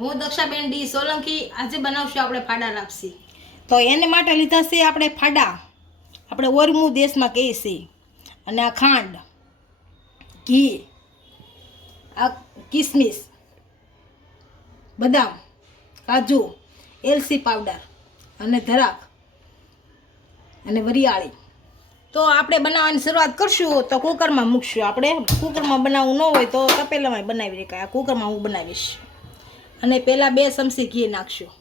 હું દક્ષાબેન ડી સોલંકી આજે બનાવશું આપણે ફાડા લાપસી. તો એને માટે લીધા છે આપણે ફાડા, આપણે ઓરમું દેશમાં કહીએ છીએ, અને આ ખાંડ, ઘી, આ કિસમિસ, બદામ, કાજુ, એલસી પાવડર અને ધરાક અને વરિયાળી. તો આપણે બનાવવાની શરૂઆત કરશું તો કુકરમાં મૂકશું. આપણે કુકરમાં બનાવવું ન હોય તો તપેલામાં બનાવી શકાય. આ કુકરમાં હું બનાવીશ. અને પહેલાં 2 ચમચી ઘી નાખશું.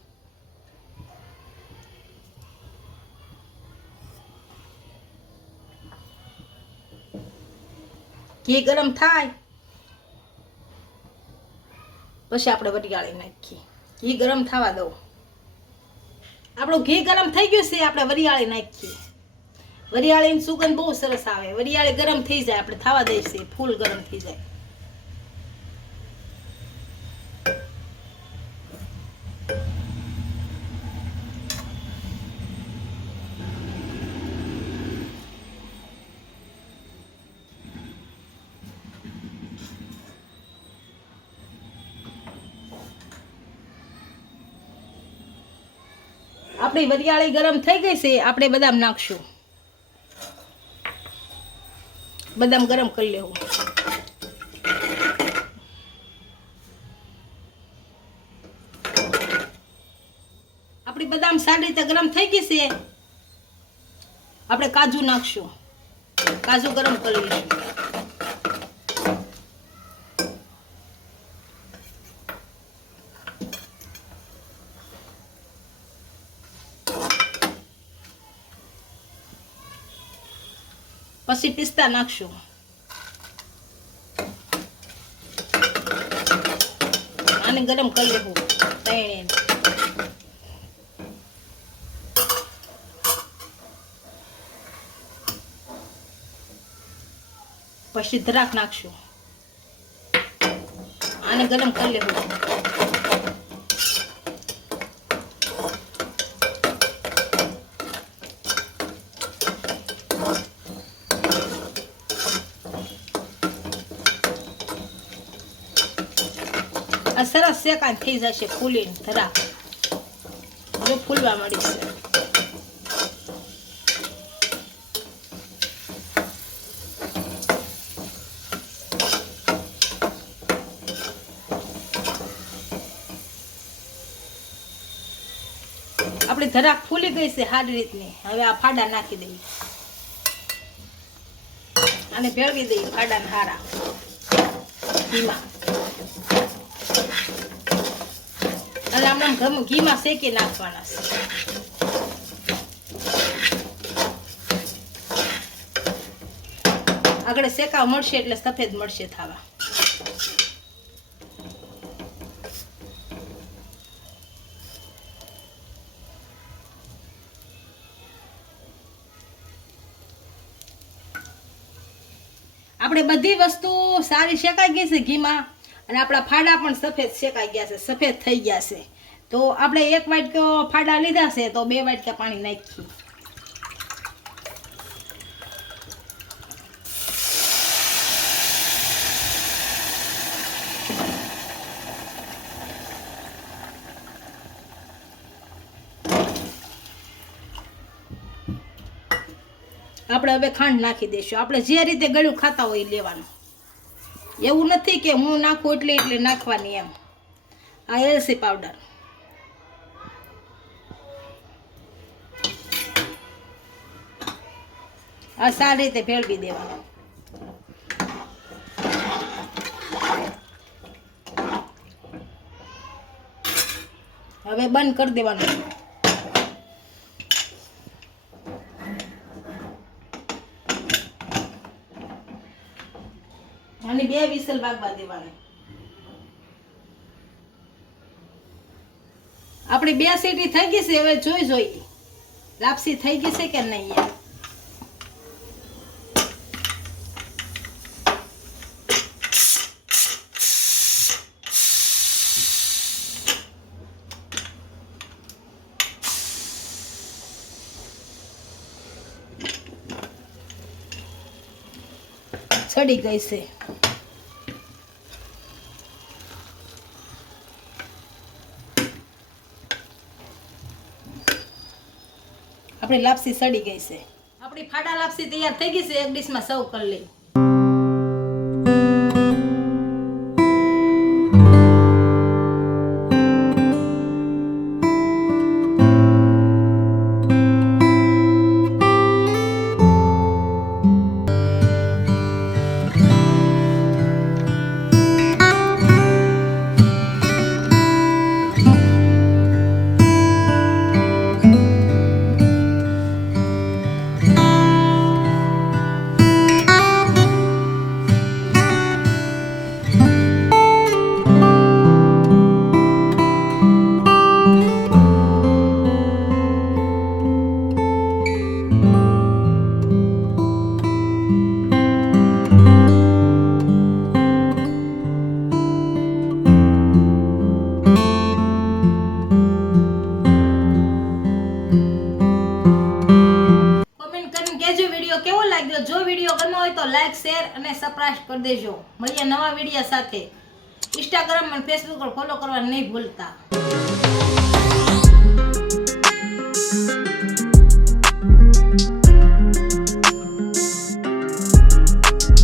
ઘી ગરમ થાય પછી આપણે વરિયાળી નાખીએ. ઘી ગરમ થવા દઉં. આપણું ઘી ગરમ થઈ ગયું છે, આપણે વરિયાળી નાખીએ. વરિયાળીની સુગંધ બહુ સરસ આવે. વરિયાળી ગરમ થઈ જાય આપણે થવા દઈશું, ફૂલ ગરમ થઈ જાય. આપણી વરિયાળી ગરમ થઈ ગઈ છે. આપણે બદામ નાખશું. બદામ ગરમ કરી લેવું. આપણી બદામ સારી રીતે ગરમ થઈ ગઈ છે. આપણે કાજુ નાખશું. કાજુ ગરમ કરી લઈશું. પછી પિસ્તા નાખશું. આને ગરમ કરી લેવું. પછી ધરાક નાખશું. આને ગરમ કરી લેવું. આ સરસ શેકાય થઈ જશે ફૂલીને ધરાક. જો ફૂલવા મળી છે. આપણી ધરાક ફૂલી ગઈ છે સારી રીતની. હવે આ ફાડા નાખી દઈએ. અને ભેળવી દઈએ ફાડાને હારા ઘીમાં. અને આમ ઘીમાં શેકી નાખવાના છે. આગળ શેકાવ મળશે એટલે સફેદ મળશે થાવા. આપણે બધી વસ્તુ સારી શેકાઈ ગઈ છે ઘીમાં. અને આપણા ફાડા પણ સફેદ શેકાઈ ગયા છે, સફેદ થઈ ગયા છે. તો આપણે 1 વાટકો ફાડા લીધા છે તો 2 વાટકા પાણી નાખીએ. આપણે હવે ખાંડ નાખી દઈશું. આપણે જે રીતે ગળ્યું ખાતા હોય એ લેવાનું. એવું નથી કે હું નાખું એટલે નાખવાની એમ. આ એલસી પાવડર, આ સારી રીતે ભેળવી દેવાનું. હવે બંધ કરી દેવાનું. અને 2 વિસલ વાગવા દેવાની. આપણી 2 સીટી થઈ ગઈ છે. હવે જોઈ લાપસી થઈ ગઈ છે કે નહીં. ચડી ગઈ છે. આપણી લાપસી સડી ગઈ છે. આપણી ફાડા લાપસી તૈયાર થઈ ગઈ છે. એક ડીશમાં સર્વ કરી લઈ. વિડીયો કેવો લાગ્યો? જો વિડીયો ગમ્યો હોય તો લાઈક, શેર અને સબસ્ક્રાઇબ કરી દેજો. મળીએ નવા વિડીયો સાથે. ઇન્સ્ટાગ્રામ અને ફેસબુક પર ફોલો કરવા નહીં ભૂલતા.